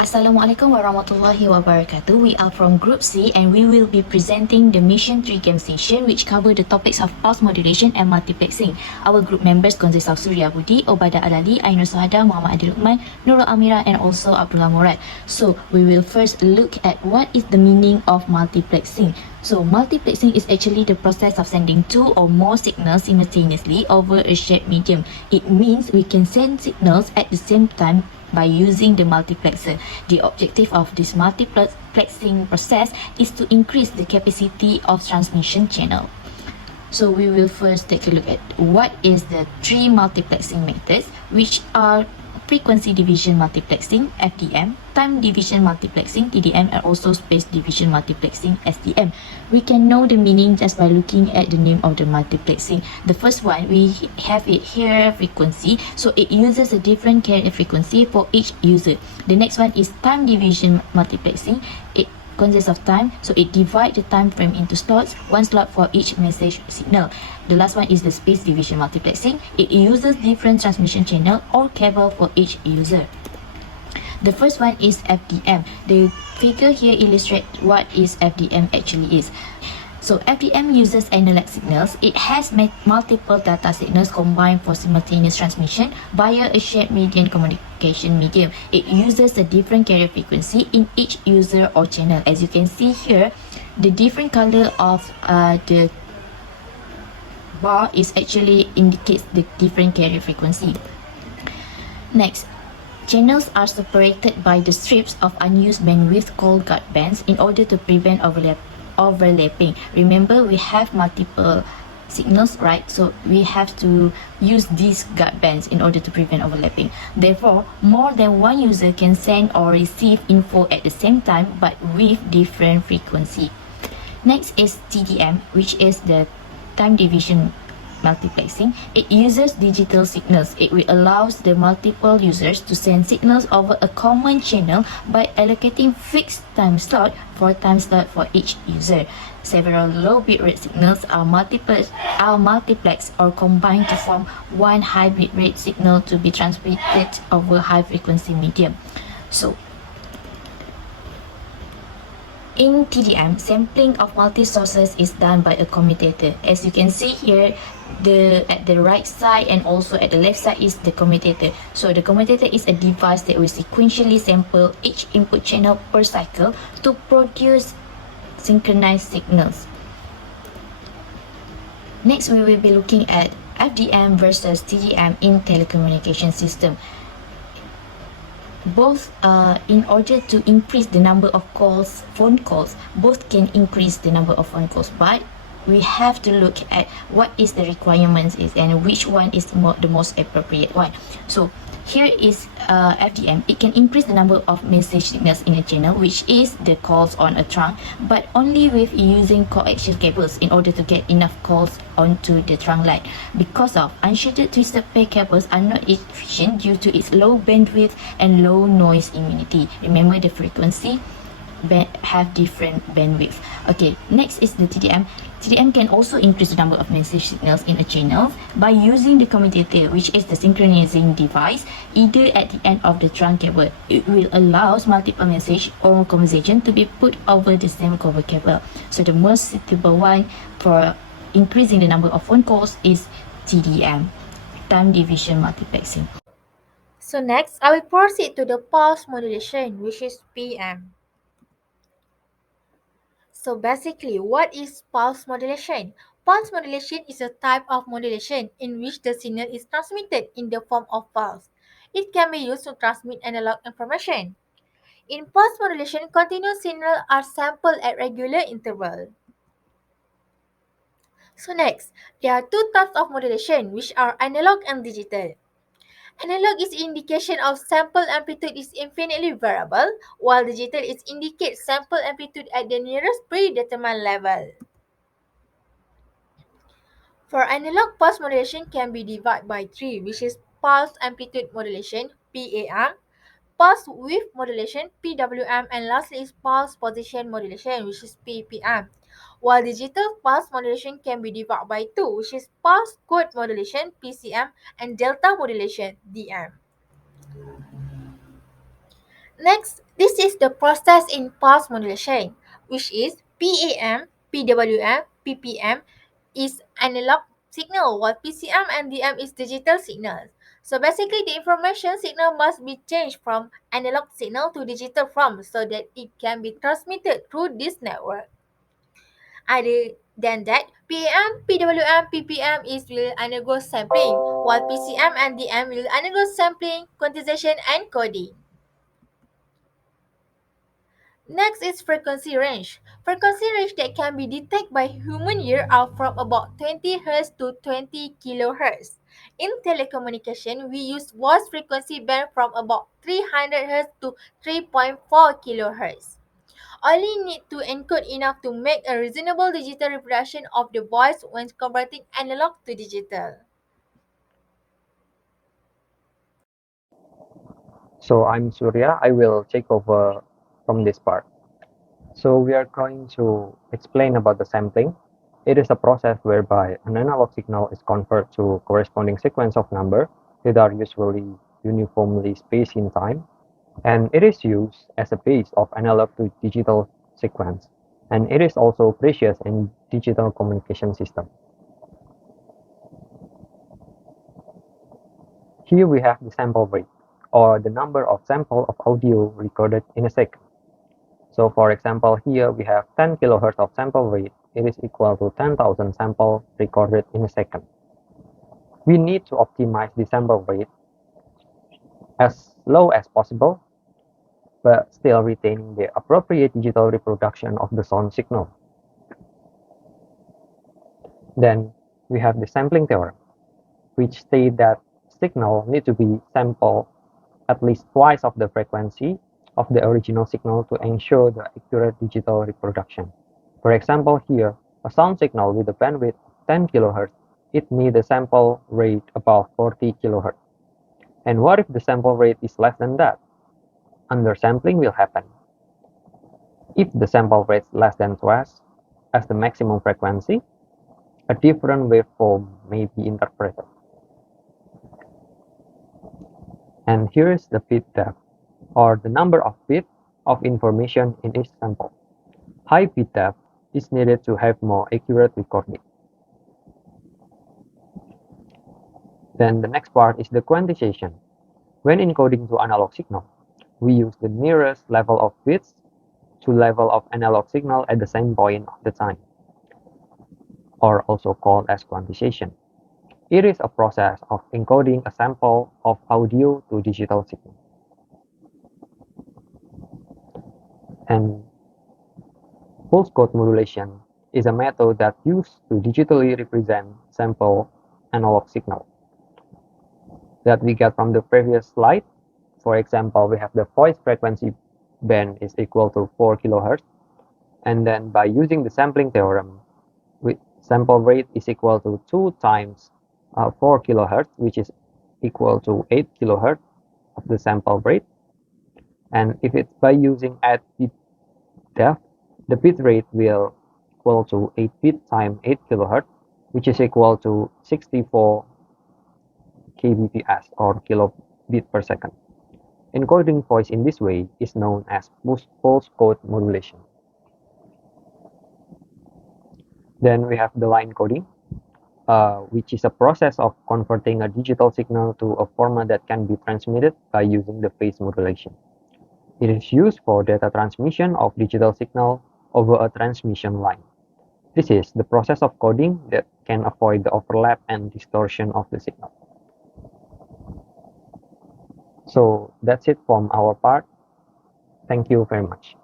Assalamualaikum warahmatullahi wabarakatuh. We are from Group C and we will be presenting the Mission 3 game session which cover the topics of pulse modulation and multiplexing. Our group members consist of Surya Budi, Obada Alali, Ainur Sohada, Muhammad Adil Luqman, Nurul Amira and also Abdullah Murad. So we will first look at what is the meaning of multiplexing. So multiplexing is actually the process of sending two or more signals simultaneously over a shared medium. It means we can send signals at the same time by using the multiplexer. The objective of this multiplexing process is to increase the capacity of transmission channel. So we will first take a look at what is the three multiplexing methods, which are frequency division multiplexing (FDM), time division multiplexing (TDM), and also space division multiplexing (SDM). We can know the meaning just by looking at the name of the multiplexing. The first one, we have it here, frequency. So it uses a different carrier frequency for each user. The next one is time division multiplexing. It consists of time, so it divides the time frame into slots, one slot for each message signal. The last one is the space division multiplexing. It uses different transmission channel or cable for each user. The first one is FDM. The figure here illustrates what is FDM actually is. So FDM uses analog signals. It has multiple data signals combined for simultaneous transmission via a shared medium communication medium. It uses a different carrier frequency in each user or channel. As you can see here, the different color of the bar is actually indicates the different carrier frequency. Next, channels are separated by the strips of unused bandwidth called guard bands in order to prevent overlapping. Remember, we have multiple signals, right? So we have to use these guard bands in order to prevent overlapping. Therefore, more than one user can send or receive info at the same time but with different frequency. Next is TDM, which is the time division multiplexing. It uses digital signals. It will allows the multiple users to send signals over a common channel by allocating fixed time slot for each user. Several low bitrate signals are multiplexed or combined to form one high bitrate signal to be transmitted over high frequency medium. So in TDM, sampling of multi-sources is done by a commutator. As you can see here, at the right side and also at the left side is the commutator. So the commutator is a device that will sequentially sample each input channel per cycle to produce synchronized signals. Next, we will be looking at FDM versus TDM in telecommunication system. Both in order to increase the number of phone calls, both can increase the number of phone calls, but we have to look at what is the requirements is and which one is the most appropriate one. So here is FDM. It can increase the number of message signals in a channel, which is the calls on a trunk, but only with using coaxial cables in order to get enough calls onto the trunk line. Because of unshielded twisted pair cables are not efficient due to its low bandwidth and low noise immunity. Remember, the frequency have different bandwidth. Okay, next is the TDM. TDM can also increase the number of message signals in a channel by using the commutator, which is the synchronizing device, either at the end of the trunk cable. It will allow multiple message or conversation to be put over the same cover cable. So the most suitable one for increasing the number of phone calls is TDM, time division multiplexing. So next, I will proceed to the pulse modulation, which is PM. So basically, what is pulse modulation? Pulse modulation is a type of modulation in which the signal is transmitted in the form of pulse. It can be used to transmit analog information. In pulse modulation, continuous signals are sampled at regular intervals. So next, there are two types of modulation, which are analog and digital. Analog is indication of sample amplitude is infinitely variable, while digital is indicates sample amplitude at the nearest predetermined level. For analog, pulse modulation can be divided by three, which is pulse amplitude modulation (PAM), pulse width modulation (PWM), and lastly is pulse position modulation, which is PPM. While digital pulse modulation can be divided by two, which is pulse code modulation (PCM) and delta modulation (DM). Next, this is the process in pulse modulation, which is PAM, PWM, PPM is analog signal, while PCM and DM is digital signals. So basically, the information signal must be changed from analog signal to digital form so that it can be transmitted through this network. Other than that, PAM, PWM, PPM will undergo sampling, while PCM and DM will undergo sampling, quantization, and coding. Next is frequency range. Frequency range that can be detected by human ear are from about 20 Hz to 20 kHz. In telecommunication, we use voice frequency band from about 300 Hz to 3.4 kHz. Only need to encode enough to make a reasonable digital reproduction of the voice when converting analog to digital. So I'm Surya. I will take over from this part. So we are going to explain about the sampling. It is a process whereby an analog signal is converted to corresponding sequence of number that are usually uniformly spaced in time, and it is used as a base of analog to digital sequence, and it is also precious in digital communication system. Here we have the sample rate, or the number of samples of audio recorded in a second. So for example, here we have 10 kHz of sample rate. It is equal to 10,000 samples recorded in a second. We need to optimize the sample rate as low as possible, but still retaining the appropriate digital reproduction of the sound signal. Then we have the sampling theorem, which states that signal need to be sampled at least twice of the frequency of the original signal to ensure the accurate digital reproduction. For example, here, a sound signal with a bandwidth of 10 kHz, it needs a sample rate about 40 kHz. And what if the sample rate is less than that? Undersampling will happen. If the sample rate is less than twice as the maximum frequency, a different waveform may be interpreted. And here is the bit depth, or the number of bits of information in each sample. High bit depth is needed to have more accurate recording. Then the next part is the quantization. When encoding to analog signal, we use the nearest level of bits to level of analog signal at the same point of the time, or also called as quantization. It is a process of encoding a sample of audio to digital signal. And pulse code modulation is a method that used to digitally represent sample analog signal that we get from the previous slide. For example, we have the voice frequency band is equal to 4 kHz, and then by using the sampling theorem, sample rate is equal to 2 times 4 kHz, which is equal to 8 kHz of the sample rate. And if it's by using add bit depth, the bit rate will equal to 8 bit times 8 kHz, which is equal to 64 kbps or kilobit per second. Encoding voice in this way is known as pulse code modulation. Then we have the line coding, which is a process of converting a digital signal to a format that can be transmitted by using the phase modulation. It is used for data transmission of digital signal over a transmission line. This is the process of coding that can avoid the overlap and distortion of the signal. So that's it from our part. Thank you very much.